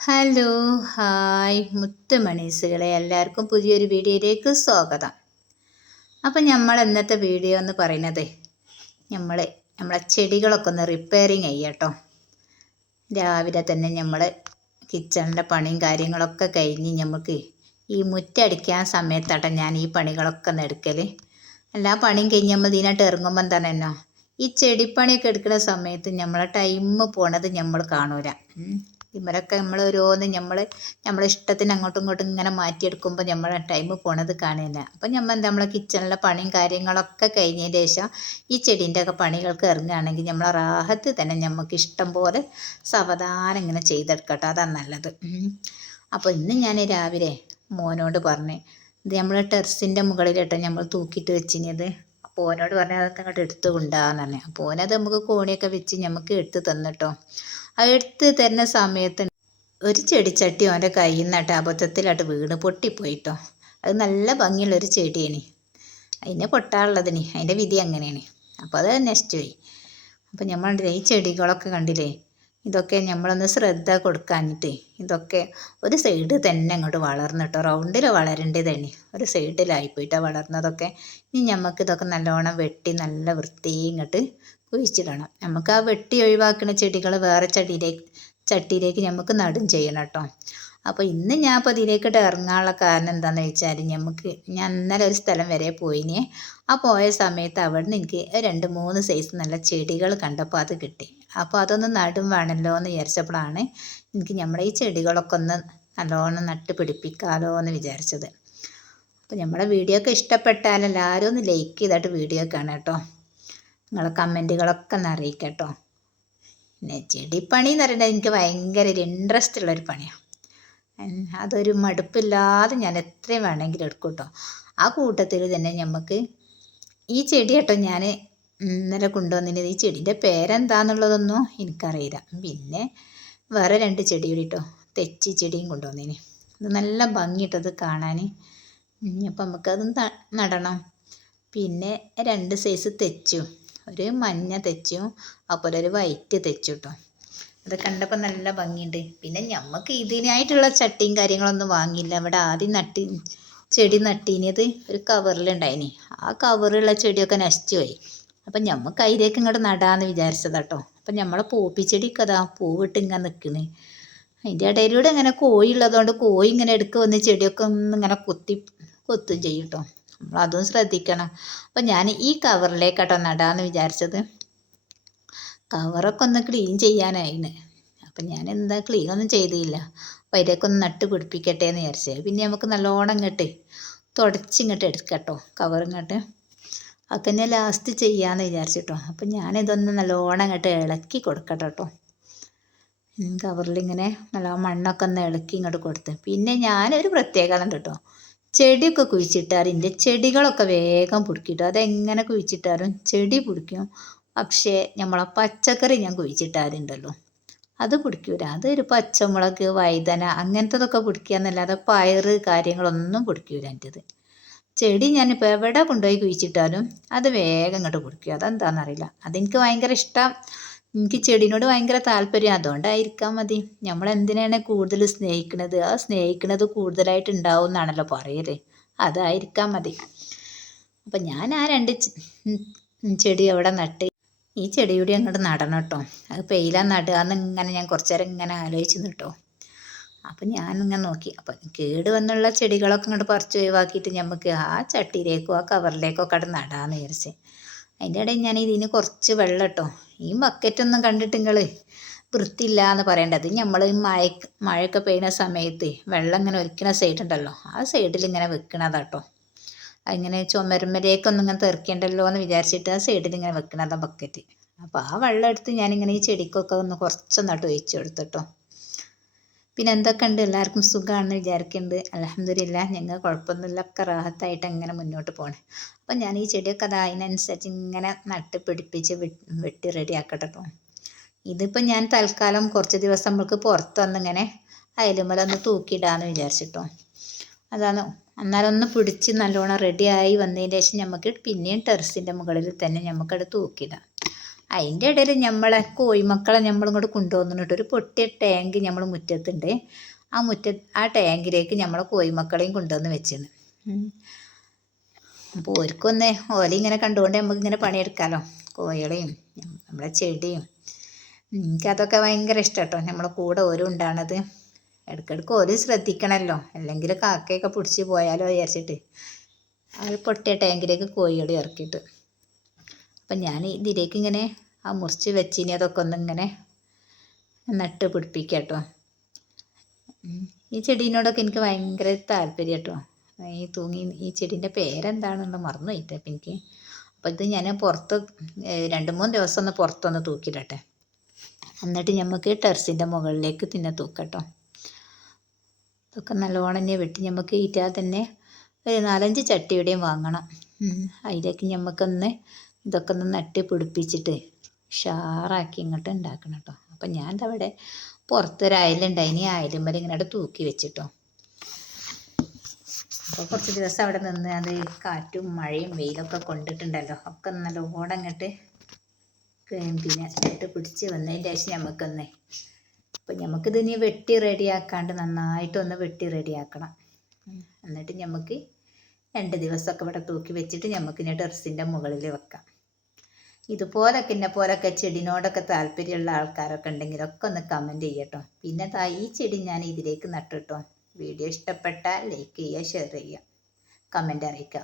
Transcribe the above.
Hello hi മുത്തുമണീസുകളെ. എല്ലാവർക്കും പുതിയൊരു വീഡിയോയിലേക്ക് സ്വാഗതം. അപ്പം നമ്മൾ ഇന്നത്തെ വീഡിയോ എന്ന് പറയുന്നത് നമ്മൾ നമ്മളെ ചെടികളൊക്കെ ഒന്ന് റിപ്പയറിങ് ചെയ്യട്ടോ രാവിലെ തന്നെ നമ്മൾ കിച്ചണിന്റെ പണിയും കാര്യങ്ങളൊക്കെ കഴിഞ്ഞ് നമുക്ക് ഈ മുറ്റടിക്കാൻ സമയത്താട്ടെ ഞാൻ ഈ പണികളൊക്കെ ഒന്ന് എടുക്കൽ എല്ലാ പണിയും കഴിഞ്ഞ് നമ്മൾ ഇതിനായിട്ട് ഇറങ്ങുമ്പം തന്നെ ഈ ചെടിപ്പണിയൊക്കെ എടുക്കുന്ന സമയത്ത് നമ്മളെ ടൈം പോണത് നമ്മൾ കാണൂല. ഇവരൊക്കെ നമ്മൾ ഓരോന്ന് നമ്മൾ നമ്മളെ ഇഷ്ടത്തിന് അങ്ങോട്ടും ഇങ്ങോട്ടും ഇങ്ങനെ മാറ്റിയെടുക്കുമ്പോൾ നമ്മളെ ടൈം പോണത് കാണില്ല. അപ്പം നമ്മൾ എന്താ നമ്മളെ കിച്ചണിലെ പണിയും കാര്യങ്ങളൊക്കെ കഴിഞ്ഞതിന് ശേഷം ഈ ചെടീന്റെ ഒക്കെ പണികൾക്ക് ഇറങ്ങുകയാണെങ്കിൽ നമ്മളെ റാഹത്ത് തന്നെ നമുക്ക് ഇഷ്ടം പോലെ സാവധാനം ഇങ്ങനെ ചെയ്തെടുക്കട്ടെ. അതാണ് നല്ലത്. അപ്പോൾ ഇന്ന് ഞാൻ രാവിലെ മോനോട് പറഞ്ഞു ഇത് നമ്മൾ ടെറസിന്റെ മുകളിലിട്ട് നമ്മൾ തൂക്കിയിട്ട് വെച്ചിനത് അപ്പോൾ ഓനോട് പറഞ്ഞാൽ അതൊക്കെ അങ്ങോട്ട് എടുത്തു കൊണ്ടാന്ന് പറഞ്ഞു. അപ്പോൾ ഓനത് നമുക്ക് കോണിയൊക്കെ വെച്ച് നമുക്ക് എടുത്ത് തന്നിട്ടോ. അത് എടുത്ത് തരുന്ന സമയത്ത് ഒരു ചെടിച്ചട്ടി അവന്റെ കയ്യിൽ നിന്നിട്ട് അബദ്ധത്തിലായിട്ട് വീണ് പൊട്ടിപ്പോയിട്ടോ. അത് നല്ല ഭംഗിയുള്ളൊരു ചെടിയാണ് അതിനെ പൊട്ടാറുള്ളതിന് അതിന്റെ വിധി അങ്ങനെയാണ്. അപ്പോൾ അത് നശിച്ചു പോയി അപ്പോൾ നമ്മൾ ഈ ചെടികളൊക്കെ കണ്ടില്ലേ ഇതൊക്കെ നമ്മളൊന്ന് ശ്രദ്ധ കൊടുക്കാനിട്ട് ഇതൊക്കെ ഒരു സൈഡ് തന്നെ അങ്ങോട്ട് വളർന്നിട്ടോ റൗണ്ടിൽ വളരേണ്ടത് തന്നെ ഒരു സൈഡിലായിപ്പോയിട്ടാണ് വളർന്നതൊക്കെ. ഇനി നമുക്ക് ഇതൊക്കെ നല്ലോണം വെട്ടി നല്ല വൃത്തി ഇങ്ങോട്ട് കുഴിച്ചിടണം നമുക്ക് ആ വെട്ടി ഒഴിവാക്കുന്ന ചെടികൾ വേറെ ചട്ടിയിലേക്ക് ചട്ടിയിലേക്ക് നമുക്ക് നടും ചെയ്യണം കേട്ടോ. അപ്പോൾ ഇന്ന് ഞാൻ അപ്പോൾ ഇതിലേക്കിട്ട് ഇറങ്ങാനുള്ള കാരണം എന്താണെന്ന് വെച്ചാൽ നമുക്ക് ഞാൻ ഇന്നലെ ഒരു സ്ഥലം വരെ പോയിനെ. ആ പോയ സമയത്ത് അവിടെ നിന്ന് എനിക്ക് രണ്ട് മൂന്ന് സൈസ് നല്ല ചെടികൾ കണ്ടപ്പോൾ അത് കിട്ടി. അപ്പോൾ അതൊന്ന് നടും വേണമല്ലോ എന്ന് വിചാരിച്ചപ്പോഴാണ് എനിക്ക് നമ്മുടെ ഈ ചെടികളൊക്കെ ഒന്ന് നല്ലോണം നട്ട് പിടിപ്പിക്കാമല്ലോ എന്ന് വിചാരിച്ചത്. അപ്പോൾ നമ്മുടെ വീഡിയോ ഒക്കെ ഇഷ്ടപ്പെട്ടാൽ എല്ലാവരും ഒന്ന് ലൈക്ക് ചെയ്തിട്ട് വീഡിയോ കാണാം കേട്ടോ. നിങ്ങളെ കമന്റുകളൊക്കെ ഒന്ന് അറിയിക്കാം കേട്ടോ പിന്നെ ചെടിപ്പണി എന്ന് പറയുന്നത് എനിക്ക് ഭയങ്കര ഒരു ഇൻട്രസ്റ്റ് ഉള്ളൊരു പണിയാണ് അതൊരു മടുപ്പില്ലാതെ ഞാൻ എത്രയും വേണമെങ്കിലും എടുക്കും കേട്ടോ ആ കൂട്ടത്തിൽ തന്നെ നമുക്ക് ഈ ചെടി കേട്ടോ ഞാൻ ഇന്നലെ കൊണ്ടുവന്നിട്ട് ഈ ചെടീന്റെ പേരെന്താന്നുള്ളതൊന്നും എനിക്കറിയില്ല. പിന്നെ വേറെ രണ്ട് ചെടി കൂടി കേട്ടോ തെച്ചി ചെടിയും കൊണ്ടുവന്നിന്. അത് നല്ല ഭംഗിയിട്ടത് കാണാൻ അപ്പം നമുക്കത് നടണം. പിന്നെ രണ്ട് സൈസ് തെച്ചും. ഒരു മഞ്ഞ തെച്ചും അതുപോലെ ഒരു വൈറ്റ് തെച്ചും കേട്ടോ അത് കണ്ടപ്പോൾ നല്ല ഭംഗിയുണ്ട്. പിന്നെ നമുക്ക് ഇതിനായിട്ടുള്ള ചട്ടിയും കാര്യങ്ങളൊന്നും വാങ്ങിയില്ല. ഇവിടെ ആദ്യം നട്ടി ചെടി നട്ടിനത് ഒരു കവറിലുണ്ടായിനി ആ കവറുള്ള ചെടിയൊക്കെ നശിച്ചു പോയി. അപ്പം ഞമ്മക്ക് അതിലേക്ക് ഇങ്ങോട്ട് നടാന്ന് വിചാരിച്ചതാട്ടോ അപ്പം നമ്മളെ പോപ്പിച്ചെടിയൊക്കെ അതാ പൂവിട്ട് ഇങ്ങനെ നിൽക്കണ് അതിന്റെ ഇടയിലൂടെ ഇങ്ങനെ കോഴി ഉള്ളതുകൊണ്ട് കോഴി ഇങ്ങനെ എടുക്ക വന്ന് ചെടിയൊക്കെ ഒന്ന് ഇങ്ങനെ കൊത്തി കൊത്തും ചെയ്യും കേട്ടോ അതും ശ്രദ്ധിക്കണം. അപ്പം ഞാൻ ഈ കവറിലേക്കാട്ടോ നടാന്ന് വിചാരിച്ചത്. കവറൊക്കെ ഒന്ന് ക്ലീൻ ചെയ്യാനായിന്. അപ്പം ഞാൻ എന്താ ക്ലീൻ ഒന്നും ചെയ്തില്ല. അപ്പം അതിലേക്ക് ഒന്ന് നട്ട് പിടിപ്പിക്കട്ടെ എന്ന് വിചാരിച്ചത് പിന്നെ നമുക്ക് നല്ലോണം ഇങ്ങോട്ട് തുടച്ചിങ്ങോട്ട് എടുക്കട്ടോ കവർ ഇങ്ങോട്ട്. അതൊക്കെ ഞാൻ ലാസ്റ്റ് ചെയ്യാമെന്ന് വിചാരിച്ചിട്ടോ. അപ്പം ഞാനിതൊന്ന് നല്ലോണം ഇങ്ങോട്ട് ഇളക്കി കൊടുക്കട്ടെ കേട്ടോ കവറിലിങ്ങനെ നല്ല മണ്ണൊക്കെ ഒന്ന് ഇളക്കി ഇങ്ങോട്ട് കൊടുത്ത്. പിന്നെ ഞാനൊരു പ്രത്യേകത ഉണ്ട് കേട്ടോ. ചെടിയൊക്കെ കുഴിച്ചിട്ടാറ്. എന്റെ ചെടികളൊക്കെ വേഗം പിടിക്കിട്ടോ. അതെങ്ങനെ കുഴിച്ചിട്ടാലും ചെടി പിടിക്കും. പക്ഷേ നമ്മളെ പച്ചക്കറി ഞാൻ കുഴിച്ചിട്ടാറുണ്ടല്ലോ. അത് പിടിക്കൂല. അതൊരു പച്ചമുളക് വൈതന അങ്ങനത്തതൊക്കെ പിടിക്കുക എന്നല്ലാതെ പയറ് കാര്യങ്ങളൊന്നും പിടിക്കൂല എന്റെത് ചെടി ഞാനിപ്പോൾ എവിടെ കൊണ്ടുപോയി കുഴിച്ചിട്ടാലും അത് വേഗം ഇങ്ങോട്ട് പിടിക്കും. അതെന്താണെന്നറിയില്ല അതെനിക്ക് ഭയങ്കര ഇഷ്ടം. എനിക്ക് ചെടിനോട് ഭയങ്കര താല്പര്യം. അതുകൊണ്ടായിരിക്കാം മതി. നമ്മൾ എന്തിനാണ് കൂടുതൽ സ്നേഹിക്കുന്നത് ആ സ്നേഹിക്കുന്നത് കൂടുതലായിട്ട് ഉണ്ടാവും എന്നാണല്ലോ പറയൽ. അതായിരിക്കാം മതി. അപ്പം ഞാൻ ആ രണ്ട് ചെടി അവിടെ നട്ട്. ഈ ചെടി കൂടി അങ്ങോട്ട് നടണം കേട്ടോ. അത് പെയിലാ നടുക ഇങ്ങനെ ഞാൻ കുറച്ചു നേരം ഇങ്ങനെ ആലോചിച്ച് നിട്ടോ ഞാൻ ഇങ്ങനെ നോക്കി. അപ്പം കേട് വന്നുള്ള ചെടികളൊക്കെ ഇങ്ങോട്ട് പറിച്ച് ഒഴിവാക്കിയിട്ട് നമുക്ക് ആ ചട്ടിയിലേക്കോ ആ കവറിലേക്കോ ഒക്കെ നടാന്ന് വിചാരിച്ച്. അതിന്റെ ഇടയിൽ ഞാൻ ഇതിന് കുറച്ച് വെള്ളം കേട്ടോ ഈ ബക്കറ്റൊന്നും കണ്ടിട്ട് നിങ്ങൾ വൃത്തിയില്ല എന്ന് പറയേണ്ടത് നമ്മൾ മഴ മഴയൊക്കെ പെയ്യുന്ന സമയത്ത് വെള്ളം ഇങ്ങനെ ഒലിക്കുന്ന സൈഡ് ഉണ്ടല്ലോ ആ സൈഡിൽ ഇങ്ങനെ വെക്കണതാട്ടോ അങ്ങനെ ചുമരുമ്മലേക്കൊന്നും ഇങ്ങനെ തെറിക്കണ്ടല്ലോ എന്ന് വിചാരിച്ചിട്ട് ആ സൈഡിൽ ഇങ്ങനെ വെക്കണതാ ബക്കറ്റ് അപ്പോൾ ആ വെള്ളം എടുത്ത് ഞാനിങ്ങനെ ഈ ചെടിക്കൊക്കെ ഒന്ന് കുറച്ചൊന്നായിട്ട് ഒഴിച്ചു കൊടുത്തിട്ടോ പിന്നെ എന്തൊക്കെ ഉണ്ട്? എല്ലാവർക്കും സുഖമാണെന്ന് വിചാരിക്കുന്നുണ്ട് അലഹമില്ല ഞങ്ങൾ കുഴപ്പമൊന്നുമില്ല ഒക്കെ റാഹത്തായിട്ട് അങ്ങനെ മുന്നോട്ട് പോകണേ അപ്പം ഞാൻ ഈ ചെടിയൊക്കെ അത് അതിനനുസരിച്ച് ഇങ്ങനെ നട്ട് പിടിപ്പിച്ച് വെട്ടി റെഡിയാക്കട്ടെ കേട്ടോ ഇതിപ്പോൾ ഞാൻ തൽക്കാലം കുറച്ച് ദിവസം നമ്മൾക്ക് പുറത്ത് വന്നിങ്ങനെ അയലുമലൊന്ന് തൂക്കിയിടാമെന്ന് വിചാരിച്ചിട്ടോ അതാണ്. അന്നാലൊന്ന് പിടിച്ച് നല്ലോണം റെഡിയായി വന്നതിന് ശേഷം നമുക്ക് പിന്നെയും ടെറസിന്റെ മുകളിൽ തന്നെ നമുക്കത് തൂക്കിയിടാം അതിന്റെ ഇടയിൽ നമ്മളെ കോഴിമക്കളെ നമ്മളിങ്ങോട്ട് കൊണ്ടുവന്നിട്ട് ഒരു പൊട്ടിയ ടാങ്ക് നമ്മൾ മുറ്റത്തുണ്ട്. ആ മുറ്റ ആ ടാങ്കിലേക്ക് നമ്മളെ കോഴിമക്കളെയും കൊണ്ടുവന്ന് വെച്ചിരുന്നു അപ്പോൾ ഓർക്കൊന്ന് ഓല ഇങ്ങനെ കണ്ടുകൊണ്ട് നമുക്ക് ഇങ്ങനെ പണിയെടുക്കാമല്ലോ കോഴികളെയും നമ്മളെ ചെടിയും. എനിക്കതൊക്കെ ഭയങ്കര ഇഷ്ടം കേട്ടോ നമ്മളെ കൂടെ ഓരോ ഉണ്ടാണത്. ഇടയ്ക്കിടയ്ക്ക് ഓരോ ശ്രദ്ധിക്കണമല്ലോ അല്ലെങ്കിൽ കാക്കയൊക്കെ പിടിച്ച് പോയാലോ വിചാരിച്ചിട്ട്. അത് പൊട്ടിയ ടാങ്കിലേക്ക് കോഴികളെ ഇറക്കിയിട്ട്. അപ്പം ഞാൻ ഇതിലേക്ക് ഇങ്ങനെ ആ മുറിച്ച് വെച്ചിനി അതൊക്കെ ഒന്ന് ഇങ്ങനെ നട്ട് പിടിപ്പിക്കുക കേട്ടോ ഈ ചെടീനോടൊക്കെ എനിക്ക് ഭയങ്കര താല്പര്യം കേട്ടോ. ഈ തൂങ്ങി ഈ ചെടീന്റെ പേരെന്താണെന്ന് മറന്നു പോയിട്ട് എനിക്ക്. അപ്പോൾ ഇത് ഞാൻ പുറത്ത് രണ്ട് മൂന്ന് ദിവസം ഒന്ന് പുറത്തൊന്ന് തൂക്കിയിടട്ടെ എന്നിട്ട് നമുക്ക് ടെറസിന്റെ മുകളിലേക്ക് തന്നെ തൂക്കട്ടോ. ഇതൊക്കെ നല്ലോണം തന്നെ വെട്ടി നമുക്ക് ഈറ്റാ തന്നെ ഒരു നാലഞ്ച് ചട്ടിയുടെയും വാങ്ങണം. അതിലേക്ക് നമുക്കൊന്ന് ഇതൊക്കെ ഒന്ന് നട്ട് പിടിപ്പിച്ചിട്ട് ഉഷാറാക്കി ഇങ്ങോട്ട് ഉണ്ടാക്കണം കേട്ടോ. അപ്പം ഞാൻ അവിടെ പുറത്തൊരു അയലുണ്ടായിനി അയലും വരെ ഇങ്ങനെ തൂക്കി വെച്ചിട്ടോ. അപ്പോൾ കുറച്ച് ദിവസം അവിടെ നിന്ന് അത് കാറ്റും മഴയും വെയിലൊക്കെ കൊണ്ടിട്ടുണ്ടല്ലോ. ഒക്കെ നല്ലോണം അങ്ങോട്ട് പിന്നെ ഇട്ട് പിടിച്ച് വന്നതിന്റെ ശേഷം നമുക്കൊന്ന് അപ്പം ഇനി വെട്ടി റെഡിയാക്കാണ്ട് നന്നായിട്ടൊന്ന് വെട്ടി റെഡിയാക്കണം. എന്നിട്ട് നമുക്ക് രണ്ട് ദിവസമൊക്കെ ഇവിടെ തൂക്കി വെച്ചിട്ട് നമുക്ക് ഇനി ടെറസിന്റെ മുകളിൽ വെക്കാം. ഇതുപോലൊക്കെ എന്നെ പോലൊക്കെ ചെടിനോടൊക്കെ താല്പര്യമുള്ള ആൾക്കാരൊക്കെ ഉണ്ടെങ്കിലൊക്കെ ഒന്ന് കമന്റ് ചെയ്യട്ടോ പിന്നെ താ ഈ ചെടി ഞാൻ ഇതിലേക്ക് നട്ടിട്ടോ വീഡിയോ ഇഷ്ടപ്പെട്ടാൽ ലൈക്ക് ചെയ്യുക ഷെയർ ചെയ്യുക. കമന്റ് അറിയിക്കുക.